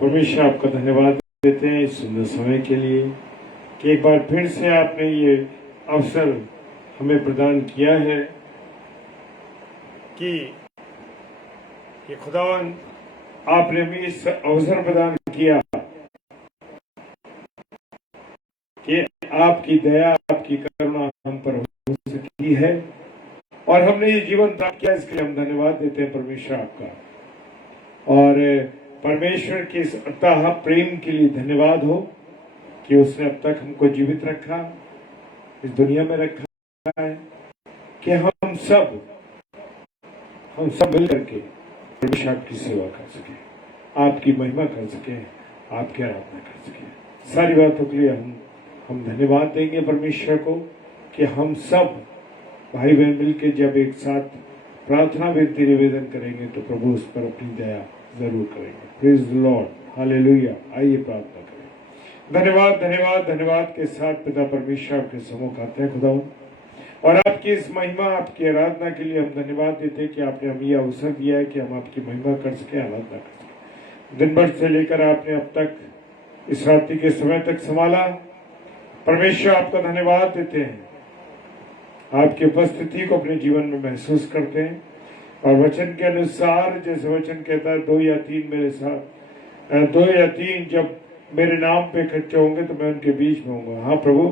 परमेश्वर आपका धन्यवाद देते हैं इस सुंदर समय के लिए कि एक बार फिर से आपने ये अवसर हमें प्रदान किया है कि ये खुदावन आपने हमें इस अवसर प्रदान किया कि आपकी दया आपकी करुणा हम पर हो सकी है और हमने ये जीवन प्राप्त किया। इसके लिए हम धन्यवाद देते हैं परमेश्वर आपका। और परमेश्वर के इस अथाह प्रेम के लिए धन्यवाद हो कि उसने अब तक हमको जीवित रखा, इस दुनिया में रखा है कि हम सब मिल करके परमेश्वर की सेवा कर सके, आपकी महिमा कर सके, आपकी आराधना कर सके। सारी बातों के लिए हम धन्यवाद देंगे परमेश्वर को कि हम सब भाई बहन मिलकर जब एक साथ प्रार्थना विनती निवेदन करेंगे तो प्रभु उस पर अपनी दया जरूर करेंगे। Praise the Lord, hallelujah. आइए प्रार्थना करें। धन्यवाद धन्यवाद धन्यवाद के साथ पिता परमेश्वर के सम्मुख आते हैं खुदा, और आपकी इस महिमा आपकी आराधना के लिए हम धन्यवाद देते हैं कि आपने हमें यह अवसर दिया है कि हम आपकी महिमा कर सके, आराधना कर सके। दिन भर से लेकर आपने अब तक इस रात्रि के समय तक संभाला। परमेश्वर आपका धन्यवाद देते हैं, आपकी उपस्थिति को अपने जीवन में महसूस करते हैं और वचन के अनुसार जैसे वचन कहता है 2 या 3 मेरे साथ 2 या 3 जब मेरे नाम पे इकट्ठे होंगे तो मैं उनके बीच में होऊंगा। हाँ प्रभु,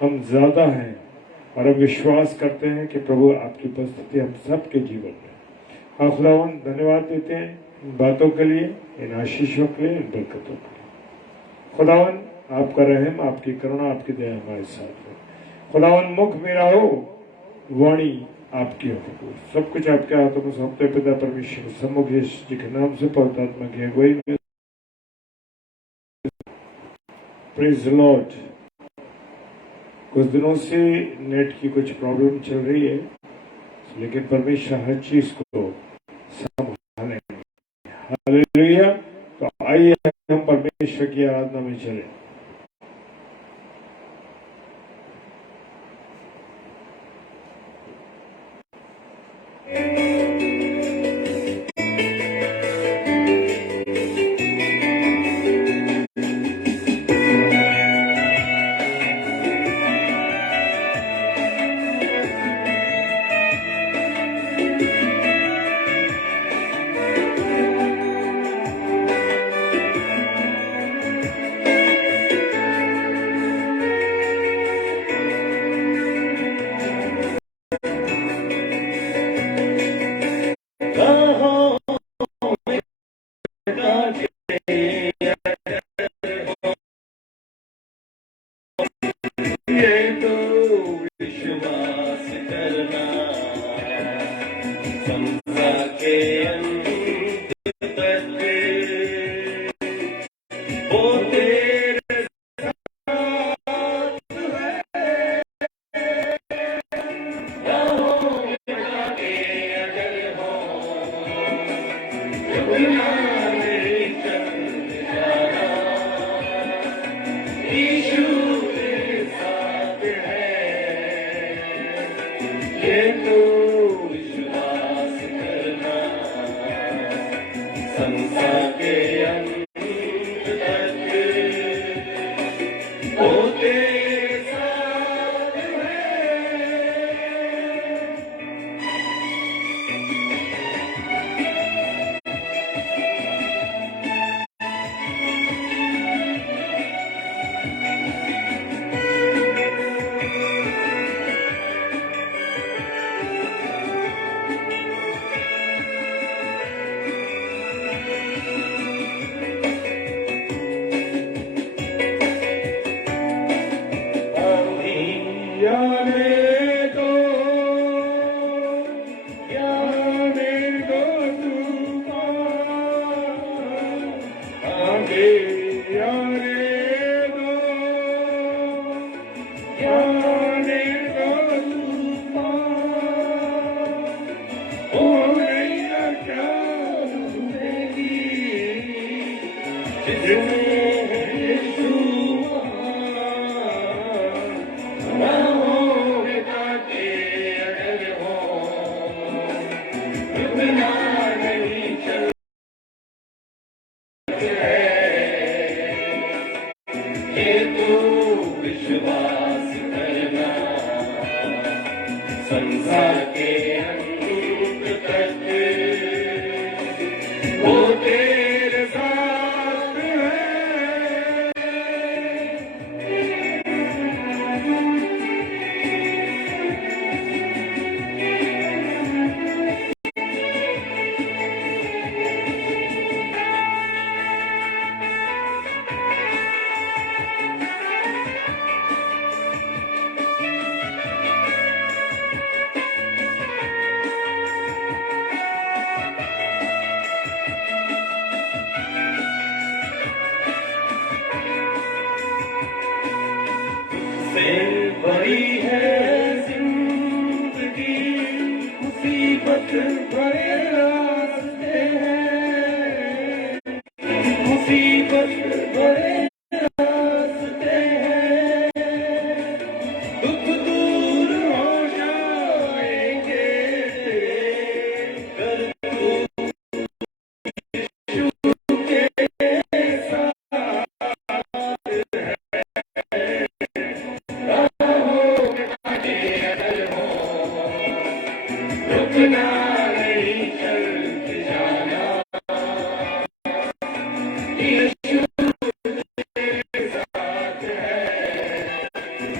हम ज्यादा हैं और हम विश्वास करते हैं कि प्रभु आपकी उपस्थिति हम सबके जीवन में। हाँ खुदावन, धन्यवाद देते हैं इन बातों के लिए, इन आशीषों के लिए, इन बरकतों के लिए। खुदावन, आपका रहम आपकी करुणा आपकी दया हमारे साथ है। खुदावन, मुख मेरा हो, वाणी आपकी हो, सब कुछ आपके हाथों में सौंपते पिता परमेश्वर सम्मुख यीशु जी के नाम से पवित्र आत्मा की अगुवाई में। Praise the Lord. कुछ दिनों से नेट की कुछ प्रॉब्लम चल रही है, लेकिन परमेश्वर हर चीज को संभालेंगे। हालेलुया। तो आइए हम परमेश्वर की आराधना में चलें।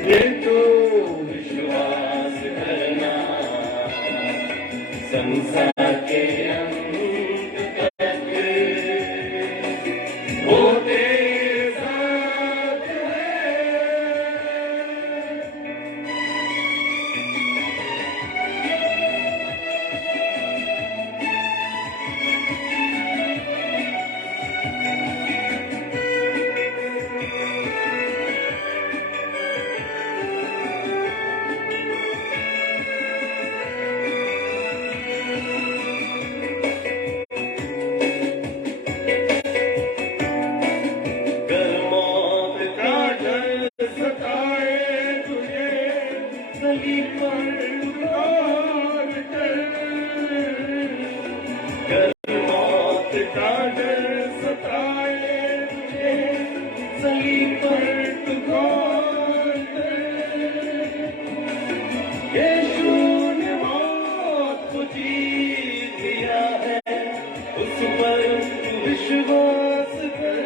ये तो विश्वास करना संसार के अंत तक वो तेरे साथ है। कर मौत का डर सताए तुझे सलीब पर उतार कर। कर मौत का डर सताए तुझे सलीब पर उतार कर। यीशु ने मौत को जीत लिया है, उस पर तू विश्वास कर।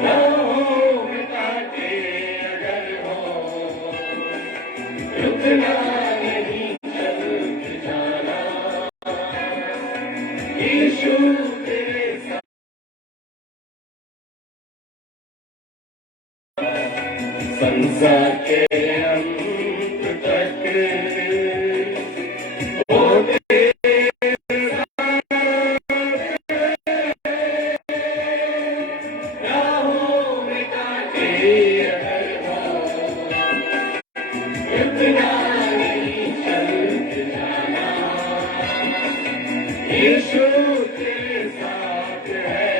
राहों में कांटे अगर हो, रुकना नहीं, चल के जाना। यीशु तेरे साथ संसार के अंत तक वो तेरे साथ है। राहों में कांटे अगर हो, रुकना नहीं, चल के जाना। यीशु तेरे साथ है,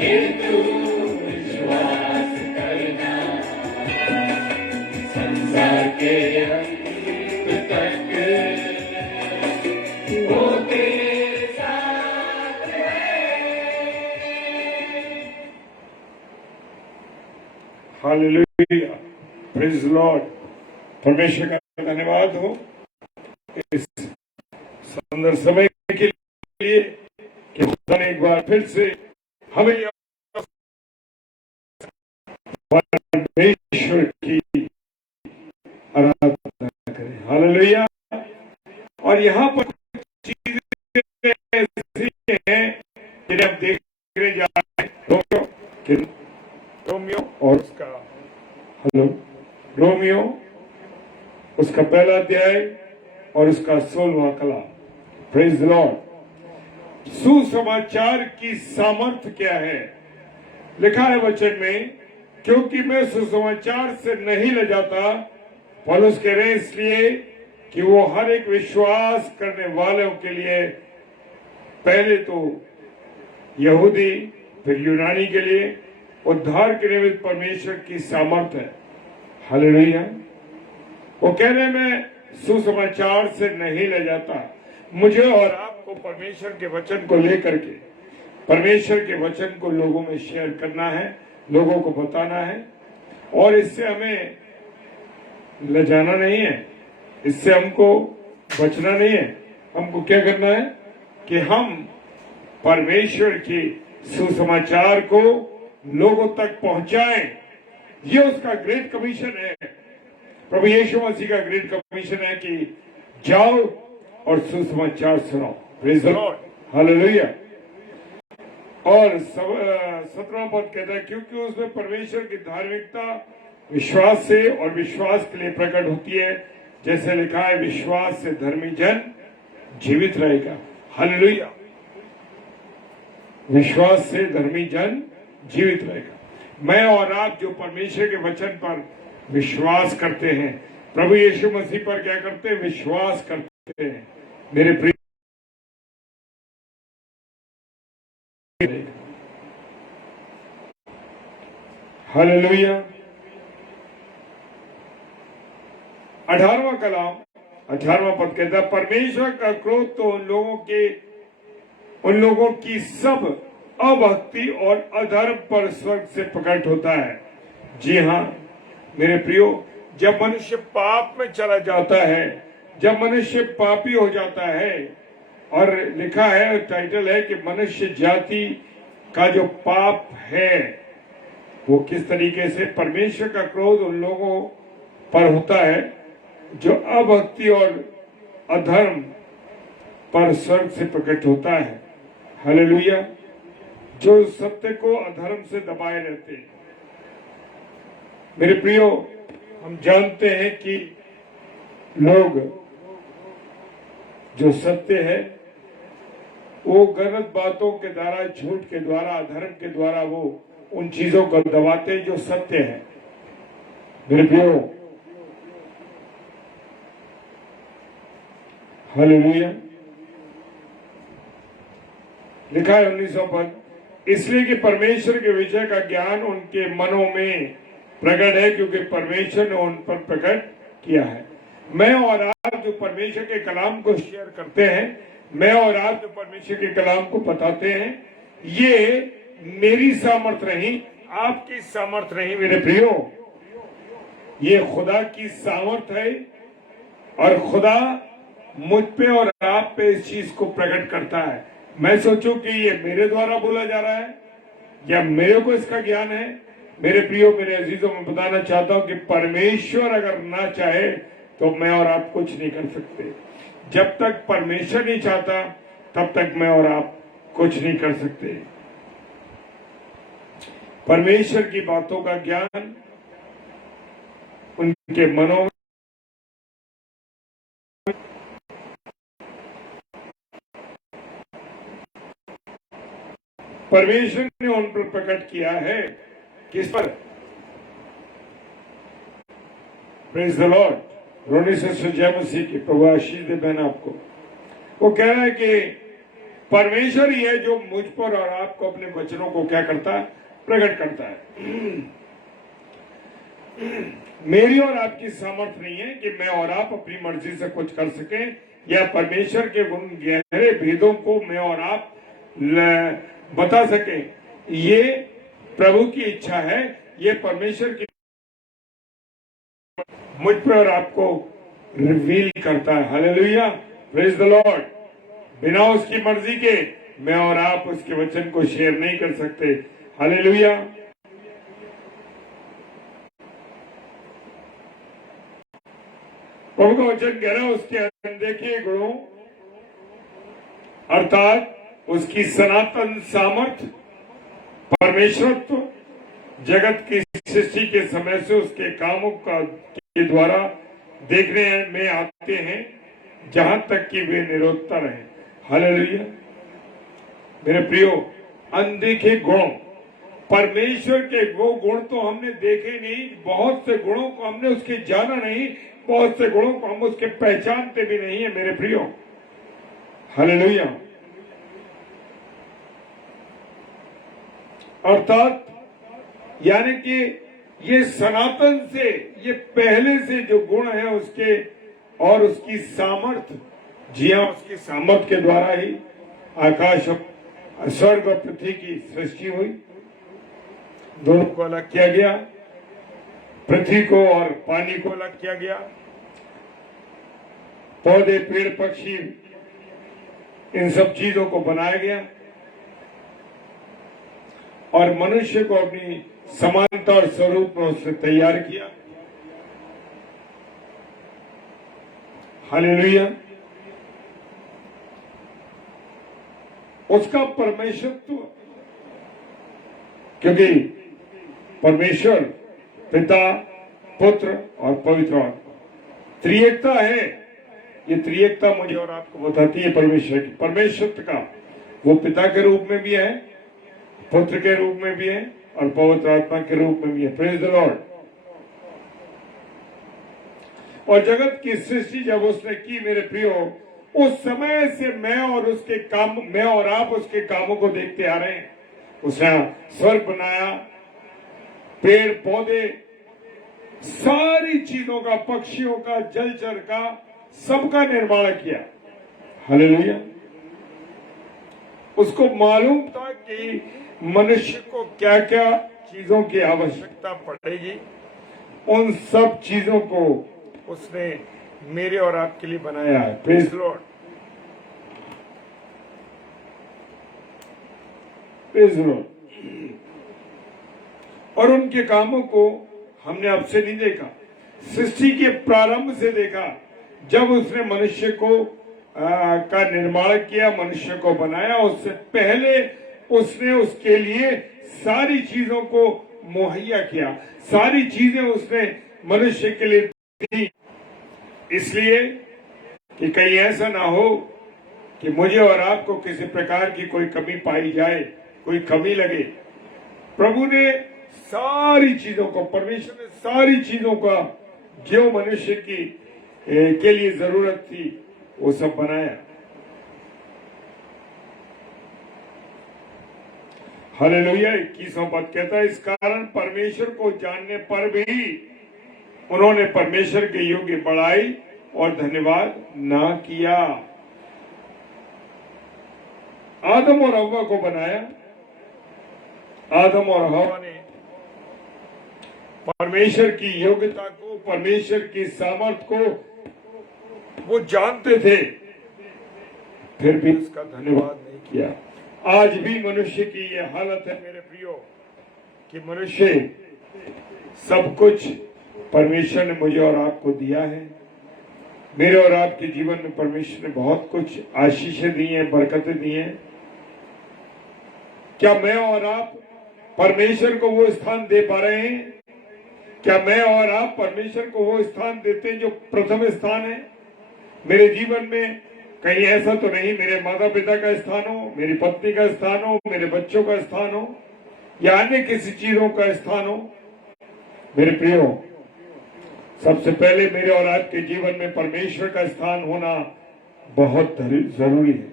ये तू विश्वास करना संसार के अंत तक वो तेरे साथ है। Hallelujah, praise Lord. परमेश्वर का धन्यवाद हो इस सुंदर समय के लिए कि खुदा ने एक बार फिर से हमें परमेश्वर की आराधना करें। हालेलुया। और यहाँ पर चीजें ऐसी हैं जिन्हें हम देखने जा रहे हैं। रोमियो और उसका रोमियो उसका पहला अध्याय और उसका 16वां कलाम। Praise the Lord. सुसमाचार की सामर्थ्य क्या है? लिखा है वचन में, क्योंकि मैं सुसमाचार से नहीं ले जाता। पौलुस कह रहे हैं इसलिए कि वो हर एक विश्वास करने वालों के लिए, पहले तो यहूदी फिर यूनानी के लिए उद्धार के निमित्त परमेश्वर की सामर्थ्य है। हालेलुया। वो कह रहे मैं सुसमाचार से नहीं ले जाता। मुझे और आपको परमेश्वर के वचन को लेकर के, परमेश्वर के वचन को लोगों में शेयर करना है, लोगों को बताना है। और इससे हमें ले जाना नहीं है, इससे हमको बचना नहीं है। हमको क्या करना है कि हम परमेश्वर की सुसमाचार को लोगों तक पहुंचाएं। ये उसका ग्रेट कमीशन है। प्रभु यीशु मसीह का ग्रेट कमीशन है कि जाओ और सुसमाचार सुनाओ। Praise the Lord. हालेलुया। और 17वां पद कहता है, क्योंकि उसमें परमेश्वर की धार्मिकता विश्वास से और विश्वास के लिए प्रकट होती है। जैसे लिखा है, विश्वास से धर्मी जन जीवित रहेगा। हालेलुया। विश्वास से धर्मी जन जीवित रहेगा। मैं और आप जो परमेश्वर के वचन पर विश्वास करते हैं, प्रभु यीशु मसीह पर क्या करते हैं? विश्वास करते हैं। मेरे प्रिय, हालेलुया। 18वां कलाम 18वां पद कहता है, परमेश्वर का क्रोध तो उन लोगों की सब अभक्ति और अधर्म पर स्वर्ग से प्रकट होता है। जी हाँ मेरे प्रियो, जब मनुष्य पाप में चला जाता है, जब मनुष्य पापी हो जाता है और लिखा है, टाइटल है कि मनुष्य जाति का जो पाप है वो किस तरीके से परमेश्वर का क्रोध उन लोगों पर होता है जो अभक्ति और अधर्म पर स्वर्ग से प्रकट होता है। हालेलुया। जो सत्य को अधर्म से दबाए रहते हैं। मेरे प्रियो, हम जानते हैं कि लोग जो सत्य है वो गलत बातों के द्वारा, झूठ के द्वारा, अधर्म के द्वारा वो उन चीजों को दबाते हैं जो सत्य है। मेरे प्रियो, हालेलुया। लिखा है 19 पद, इसलिए कि परमेश्वर के विषय का ज्ञान उनके मनों में प्रकट है क्योंकि परमेश्वर ने उन पर प्रकट किया है। मैं और आप जो परमेश्वर के कलाम को शेयर करते हैं, मैं और आप जो परमेश्वर के कलाम को बताते हैं, ये मेरी सामर्थ नहीं, आपकी सामर्थ नहीं मेरे प्रियो, ये खुदा की सामर्थ है। और खुदा मुझ पे और आप पे इस चीज को प्रकट करता है। मैं सोचूं कि ये मेरे द्वारा बोला जा रहा है या मेरे को इसका ज्ञान है। मेरे प्रियो, मेरे अजीजों, में बताना चाहता हूं कि परमेश्वर अगर ना चाहे तो मैं और आप कुछ नहीं कर सकते। जब तक परमेश्वर नहीं चाहता तब तक मैं और आप कुछ नहीं कर सकते। परमेश्वर की बातों का ज्ञान उनके मनों में, परमेश्वर ने उन पर प्रकट किया है। किस पर? Praise the Lord. रोनी से जय मसीह की, प्रभु आशीष दे बहन आपको। वो कह रहा है कि परमेश्वर ही है जो मुझ पर और आपको अपने वचनों को क्या करता है? प्रकट करता है। मेरी और आपकी सामर्थ नहीं है कि मैं और आप अपनी मर्जी से कुछ कर सकें या परमेश्वर के उन गहरे भेदों को मैं और आप बता सकें। ये प्रभु की इच्छा है, ये परमेश्वर की मुझ पर और आपको रिवील करता है। Hallelujah, praise the Lord. बिना उसकी मर्जी के मैं और आप उसके वचन को शेयर नहीं कर सकते। हालेलुया। प्रभु का वचन कह रहा है उसके अनदेखे गुणों अर्थात उसकी सनातन सामर्थ, परमेश्वरत्व, जगत की सृष्टि के समय से उसके कामों का के द्वारा देखने में आते हैं जहां तक कि वे निरंतर हैं। हालेलुया। मेरे प्रियो, अनदेखे गुण, परमेश्वर के वो गुण तो हमने देखे नहीं, बहुत से गुणों को हमने उसके जाना नहीं, बहुत से गुणों को हम उसके पहचानते भी नहीं है मेरे प्रियो। हालेलुया। अर्थात यानी कि ये सनातन से, ये पहले से जो गुण है उसके और उसकी सामर्थ, जी हाँ, उसकी सामर्थ के द्वारा ही आकाश, स्वर्ग और पृथ्वी की सृष्टि हुई। दोनों को अलग किया गया, पृथ्वी को और पानी को अलग किया गया, पौधे, पेड़, पक्षी, इन सब चीजों को बनाया गया और मनुष्य को अपनी समानता और स्वरूप में उसने तैयार किया। हालेलुया। उसका परमेश्वरत्व, क्योंकि परमेश्वर पिता, पुत्र और पवित्र आत्मा त्रिएकता है। ये त्रिएकता मुझे और आपको बताती है परमेश्वर की परमेश्वरत्व का। वो पिता के रूप में भी है, पुत्र के रूप में भी है और पवित्र आत्मा के रूप में भी है। Praise the Lord. और जगत की सृष्टि जब उसने की मेरे प्रियो, उस समय से मैं और आप उसके कामों को देखते आ रहे हैं। उसने स्वर्ग बनाया, पेड़ पौधे, सारी चीजों का, पक्षियों का, जलचर का, सबका निर्माण किया। हालेलुया। उसको मालूम था कि मनुष्य को क्या क्या चीजों की आवश्यकता पड़ेगी। उन सब चीजों को उसने मेरे और आपके लिए बनाया है। Praise Lord. Praise the Lord. और उनके कामों को हमने अब से नहीं देखा, सृष्टि के प्रारंभ से देखा। जब उसने मनुष्य को का निर्माण किया, मनुष्य को बनाया, उससे पहले उसने उसके लिए सारी चीजों को मुहैया किया, सारी चीजें उसने मनुष्य के लिए दी, इसलिए कि कहीं ऐसा ना हो कि मुझे और आपको किसी प्रकार की कोई कमी पाई जाए, कोई कमी लगे। प्रभु ने सारी चीजों को, परमेश्वर ने सारी चीजों का जो मनुष्य की के लिए जरूरत थी वो सब बनाया। हालेलुया। 21वां पद कहता है, इस कारण परमेश्वर को जानने पर भी उन्होंने परमेश्वर के योग्य बड़ाई और धन्यवाद ना किया। आदम और हव्वा को बनाया। आदम और हव्वा ने परमेश्वर की योग्यता को, परमेश्वर की सामर्थ को वो जानते थे, फिर भी उसका धन्यवाद नहीं किया। आज भी मनुष्य की ये हालत है मेरे प्रियो, कि मनुष्य सब कुछ परमेश्वर ने मुझे और आपको दिया है। मेरे और आपके जीवन में परमेश्वर ने बहुत कुछ आशीषें दी हैं, बरकतें दी हैं। क्या मैं और आप परमेश्वर को वो स्थान दे पा रहे हैं? क्या मैं और आप परमेश्वर को वो स्थान देते हैं जो प्रथम स्थान है मेरे जीवन में? कहीं ऐसा तो नहीं मेरे माता पिता का स्थान हो, मेरी पत्नी का स्थान हो, मेरे बच्चों का स्थान हो, या अन्य किसी चीजों का स्थान हो? मेरे प्रियो, सबसे पहले मेरे और आपके जीवन में परमेश्वर का स्थान होना बहुत जरूरी है।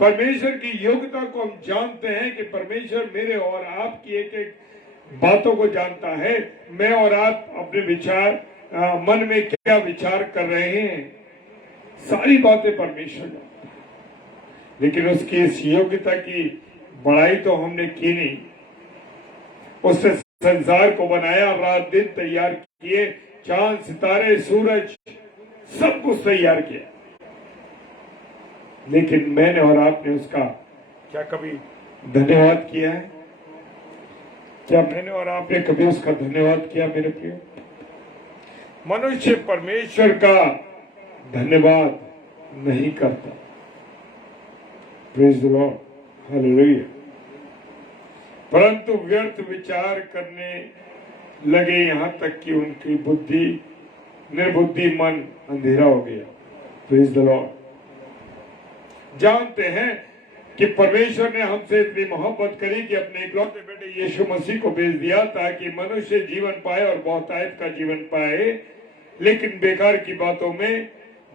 परमेश्वर की योग्यता को हम जानते हैं कि परमेश्वर मेरे और आपकी एक एक बातों को जानता है। मैं और आप अपने विचार, मन में क्या विचार कर रहे हैं, सारी बातें परमेश्वर जानता है। लेकिन उसकी इस योग्यता की बड़ाई तो हमने की नहीं। उसने संसार को बनाया, रात दिन तैयार किए, चांद सितारे सूरज सब कुछ तैयार किया, लेकिन मैंने और आपने उसका क्या कभी धन्यवाद किया है? क्या मैंने और आपने कभी उसका धन्यवाद किया? मेरे प्रिय, मनुष्य परमेश्वर का धन्यवाद नहीं करता। Praise the Lord, hallelujah. परंतु व्यर्थ विचार करने लगे, यहां तक कि उनकी बुद्धि, निर्बुद्धि मन अंधेरा हो गया। Praise the Lord. जानते हैं कि परमेश्वर ने हमसे इतनी मोहब्बत करी कि अपने इकलौते बेटे यीशु मसीह को भेज दिया ताकि मनुष्य जीवन पाए और बहुतायत का जीवन पाए। लेकिन बेकार की बातों में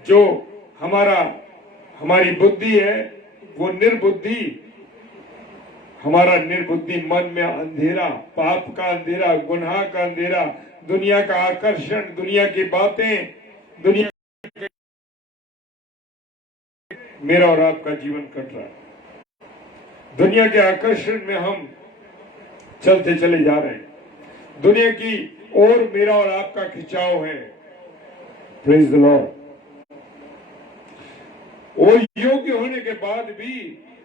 जो हमारी बुद्धि है, वो निर्बुद्धि, हमारा निर्बुद्धि मन में अंधेरा, पाप का अंधेरा, गुनाह का अंधेरा, दुनिया का आकर्षण, दुनिया की बातें, दुनिया मेरा और आपका जीवन कट रहा है। दुनिया के आकर्षण में हम चलते चले जा रहे हैं। दुनिया की ओर मेरा और आपका खिंचाव है। Praise the Lord. वो योग्य होने के बाद भी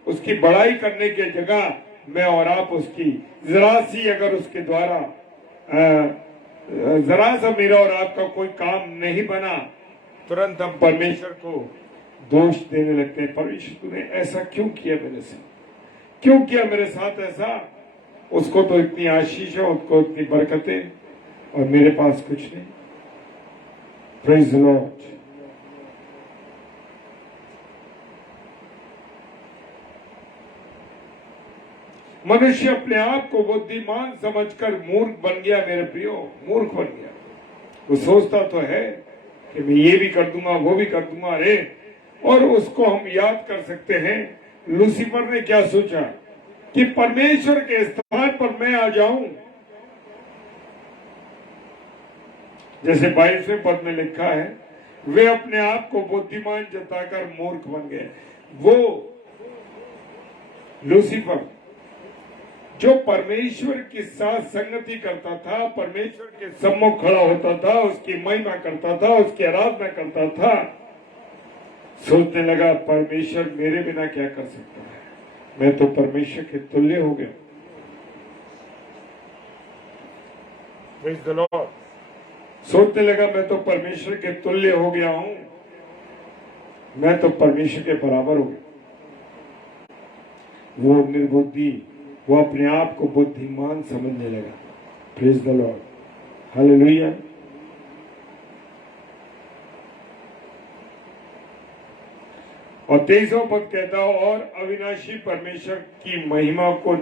उसकी बड़ाई करने की जगह मैं और आप उसकी जरा सी, अगर उसके द्वारा जरा सा मेरा और आपका कोई काम नहीं बना, तुरंत हम परमेश्वर को दोष देने लगते हैं। परमेश्वर तूने ऐसा क्यों किया मेरे साथ, क्यों किया मेरे साथ ऐसा? उसको तो इतनी आशीष है, उसको इतनी बरकतें, और मेरे पास कुछ नहीं। Praise the Lord. मनुष्य अपने आप को बुद्धिमान समझकर मूर्ख बन गया। मेरे प्रियो, मूर्ख बन गया। वो सोचता तो है कि मैं ये भी कर दूंगा, वो भी कर दूंगा, अरे, और उसको हम याद कर सकते हैं लूसीफर ने क्या सोचा कि परमेश्वर के स्थान पर मैं आ जाऊं। जैसे 22वें पद में लिखा है, वे अपने आप को बुद्धिमान जताकर मूर्ख बन गए। वो लूसीफर जो परमेश्वर के साथ संगति करता था, परमेश्वर के सम्मुख खड़ा होता था, उसकी महिमा करता था, उसकी आराधना करता था, सोचने लगा परमेश्वर मेरे बिना क्या कर सकता है, मैं तो परमेश्वर के तुल्य हो गया। Praise the Lord। सोचने लगा मैं तो परमेश्वर के तुल्य हो गया हूं, मैं तो परमेश्वर के बराबर हो गया। वो निर्बुद्धि, वो अपने आप को बुद्धिमान समझने लगा। Praise the Lord, hallelujah. और 23वां पद कहता हो, और अविनाशी परमेश्वर की महिमा को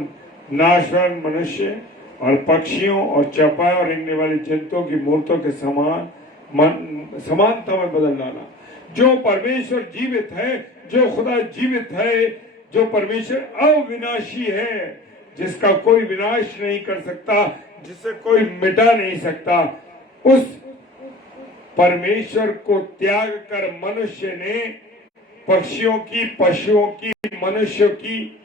नाशवान मनुष्य और पक्षियों और चौपाए और रेंगने वाले जंतुओं की मूर्तों के समानता में बदल डाला। जो परमेश्वर जीवित है, जो खुदा जीवित है, जो परमेश्वर अविनाशी है, जिसका कोई विनाश नहीं कर सकता, जिसे कोई मिटा नहीं सकता, उस परमेश्वर को त्याग कर मनुष्य ने पक्षियों की, पशुओं की, मनुष्यों की,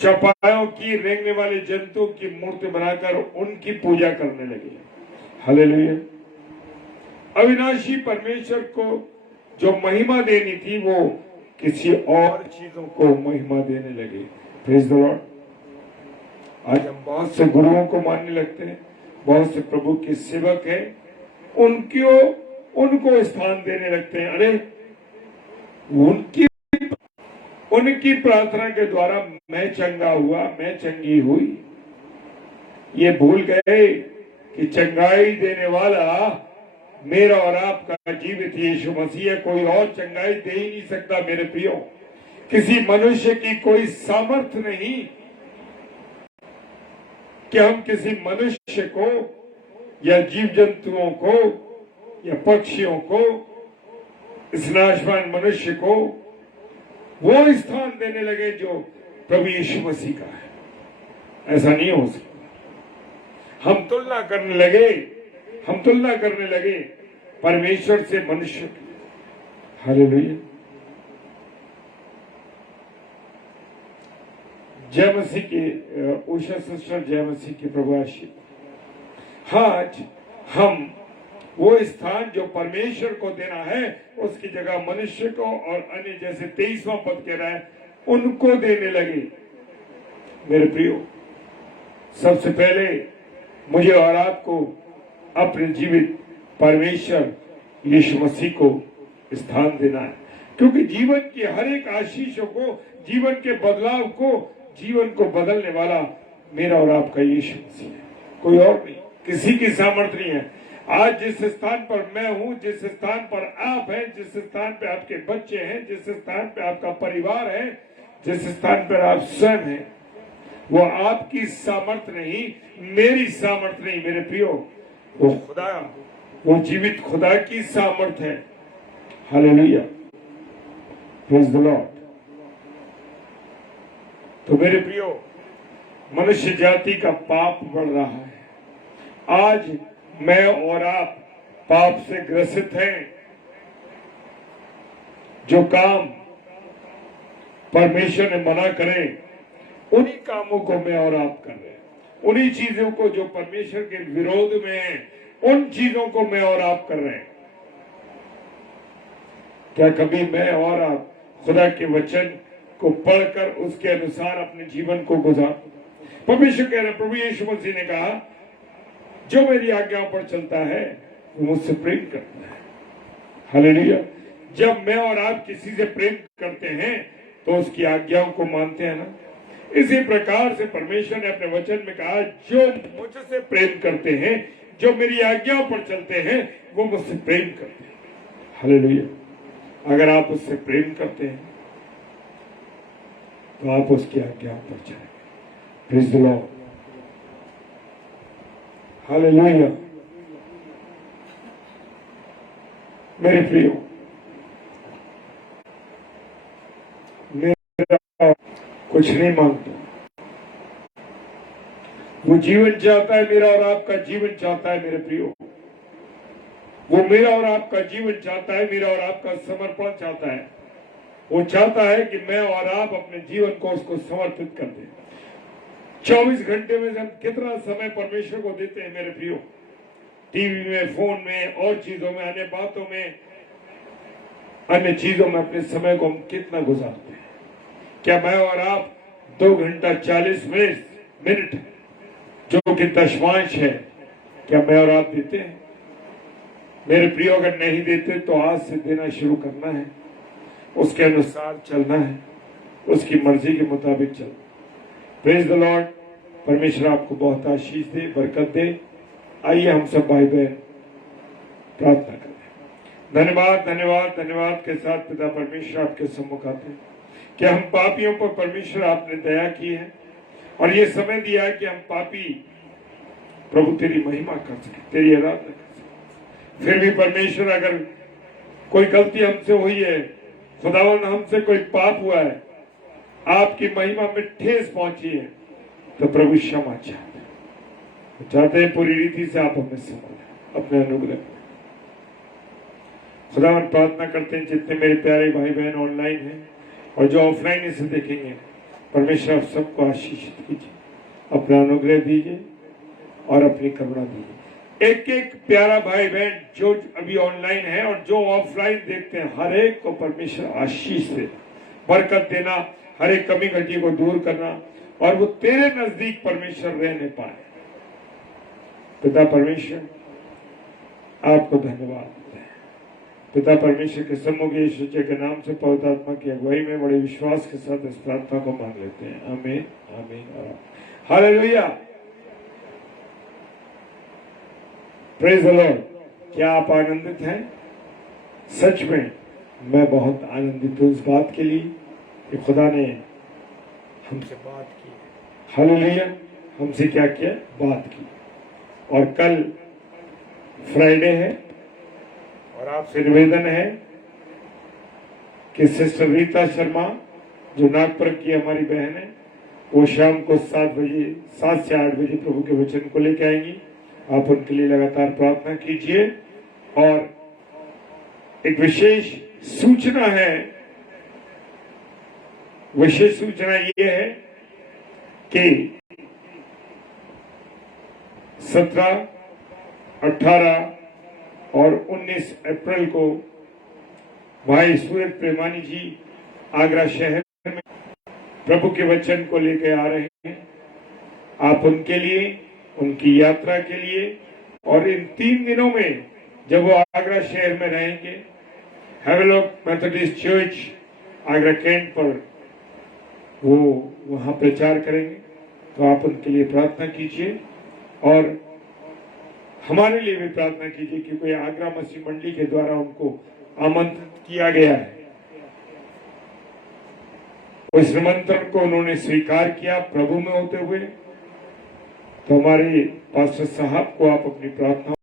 चौपायों की, रेंगने वाले जंतुओं की मूर्ति बनाकर उनकी पूजा करने लगे। हालेलुया। अविनाशी परमेश्वर को जो महिमा देनी थी, वो किसी और चीजों को महिमा देने लगे। Praise the Lord. आज हम बहुत से गुरुओं को मानने लगते हैं, बहुत से प्रभु के सेवक हैं, उनको स्थान देने लगते हैं। अरे उनकी प्रार्थना के द्वारा मैं चंगा हुआ, मैं चंगी हुई। ये भूल गए कि चंगाई देने वाला मेरा और आपका जीवित यीशु मसीह है। कोई और चंगाई दे ही नहीं सकता मेरे प्रियो। किसी मनुष्य की कोई सामर्थ्य नहीं कि हम किसी मनुष्य को या जीव जंतुओं को या पक्षियों को, इस नाशवान मनुष्य को वो स्थान देने लगे जो प्रभु यीशु मसीह का है। ऐसा नहीं हो सकता। हम तुलना करने लगे परमेश्वर से मनुष्य। हालेलुया। जय मसीह की उषा सिस्टर, जय मसीह की प्रभु आशीष। आज हम वो स्थान जो परमेश्वर को देना है, उसकी जगह मनुष्य को और अन्य, जैसे 23वां पद कह रहा है, उनको देने लगे। मेरे प्रियो, सबसे पहले मुझे और आपको अपने जीवित परमेश्वर यीशु मसीह को स्थान देना है, क्योंकि जीवन की हर एक आशीषों को, जीवन के बदलाव को, जीवन को बदलने वाला मेरा और आपका यीशु मसीह है, कोई और नहीं। किसी की सामर्थ्य नहीं है। आज जिस स्थान पर मैं हूं, जिस स्थान पर आप हैं, जिस स्थान पर आपके बच्चे हैं, जिस स्थान पर आपका परिवार है, जिस स्थान पर आप स्वयं हैं, वो आपकी सामर्थ्य नहीं, मेरी सामर्थ्य नहीं मेरे प्रियो, वो खुदा, वो जीवित खुदा की सामर्थ्य है। हालेलुया। Praise the Lord. तो मेरे प्रियो, मनुष्य जाति का पाप बढ़ रहा है। आज मैं और आप पाप से ग्रसित हैं। जो काम परमेश्वर ने मना करे, उन्हीं कामों को मैं और आप कर रहे हैं। उन्हीं चीजों को जो परमेश्वर के विरोध में है, उन चीजों को मैं और आप कर रहे हैं। क्या कभी मैं और आप खुदा के वचन को पढ़कर उसके अनुसार अपने जीवन को गुजार? परमेश्वर कह रहे, प्रभु यीशु मसीह ने कहा, जो मेरी आज्ञाओं पर चलता है वो मुझसे प्रेम करता है। हालेलुया। जब मैं और आप किसी से प्रेम करते हैं तो उसकी आज्ञाओं को मानते हैं ना। इसी प्रकार से परमेश्वर ने अपने वचन में कहा, जो मुझसे प्रेम करते हैं, जो मेरी आज्ञाओं पर चलते हैं, वो मुझसे प्रेम करते हैं। हालेलुया। अगर आप उससे प्रेम करते हैं तो आप उसकी आज्ञाओं पर चलेंगे। Praise the Lord. हालेलुया। मेरे प्रियो, मेरा कुछ नहीं मांगता, वो जीवन चाहता है, मेरा और आपका जीवन चाहता है। मेरे प्रियो, वो मेरा और आपका जीवन चाहता है, मेरा और आपका समर्पण चाहता है। वो चाहता है कि मैं और आप अपने जीवन को उसको समर्पित कर दें। 24 घंटे में से हम कितना समय परमेश्वर को देते हैं मेरे प्रियो? टीवी में, फोन में और चीजों में, अन्य बातों में, अन्य चीजों में अपने समय को हम कितना गुजारते हैं? क्या मैं और आप 2 घंटा 40 मिनट जो कि दशमांश है, क्या मैं और आप देते हैं? मेरे प्रियो, अगर नहीं देते तो आज से देना शुरू करना है, उसके अनुसार चलना है, उसकी मर्जी के मुताबिक चलना। Praise the Lord. परमेश्वर आपको बहुत आशीष दे, बरकत दे। आइए हम सब भाई बहन प्रार्थना करें। धन्यवाद धन्यवाद धन्यवाद के साथ पिता परमेश्वर आपके सम्मुख आते हैं कि हम पापियों पर परमेश्वर आपने दया की है और ये समय दिया है कि हम पापी प्रभु तेरी महिमा कर सके, तेरी आराधना कर सके। फिर भी परमेश्वर, अगर कोई गलती हमसे हुई है, खुदावंद हमसे कोई पाप हुआ है, आपकी महिमा में ठेस पहुंची है, तो प्रभु क्षमा चाहते हैं पूरी रीति से आप हमें संभालें अपने अनुग्रह। खुदावंद प्रार्थना करते हैं जितने मेरे प्यारे भाई बहन ऑनलाइन हैं और जो ऑफलाइन इसे देखेंगे, परमेश्वर आप सबको आशीषित कीजिए, अपना अनुग्रह दीजिए और अपनी करुणा दीजिए। एक एक प्यारा भाई बहन जो अभी ऑनलाइन है और जो ऑफलाइन देखते हैं, हर एक को परमेश्वर आशीष दे, बरकत देना, हर एक कमी घटी को दूर करना और वो तेरे नजदीक परमेश्वर रहने पाए। पिता परमेश्वर आपको धन्यवाद देते हैं। पिता परमेश्वर के सम्मुख यीशु के नाम से पवित्र आत्मा की अगुवाई में बड़े विश्वास के साथ इस प्रार्थना को मांग लेते हैं। आमीन आमीन और हालेलुया। Praise the Lord. क्या आप आनंदित हैं? सच में मैं बहुत आनंदित हूं इस बात के लिए कि खुदा ने हमसे बात की। हालेलुया। हमसे क्या किया? बात की। और कल फ्राइडे है और आपसे निवेदन है कि सिस्टर रीता शर्मा जो नागपुर की हमारी बहन है, वो शाम को 7 से 8 बजे प्रभु के वचन को लेकर आएंगी। आप उनके लिए लगातार प्रार्थना कीजिए। और एक विशेष सूचना है, विशेष सूचना ये है कि 17, 18 और 19 अप्रैल को भाई सूरज प्रेमानी जी आगरा शहर में प्रभु के वचन को लेकर आ रहे हैं। आप उनके लिए, उनकी यात्रा के लिए और इन 3 दिनों में जब वो आगरा शहर में रहेंगे, हेवेलॉक मेथोडिस्ट चर्च आगरा कैंट पर वो वहां प्रचार करेंगे। तो आप उनके लिए प्रार्थना कीजिए और हमारे लिए भी प्रार्थना कीजिए, क्योंकि आगरा मसीह मंडली के द्वारा उनको आमंत्रित किया गया है। उस निमंत्रण को उन्होंने स्वीकार किया प्रभु में होते हुए। तो हमारे पास्टर साहब को आप अपनी प्रार्थना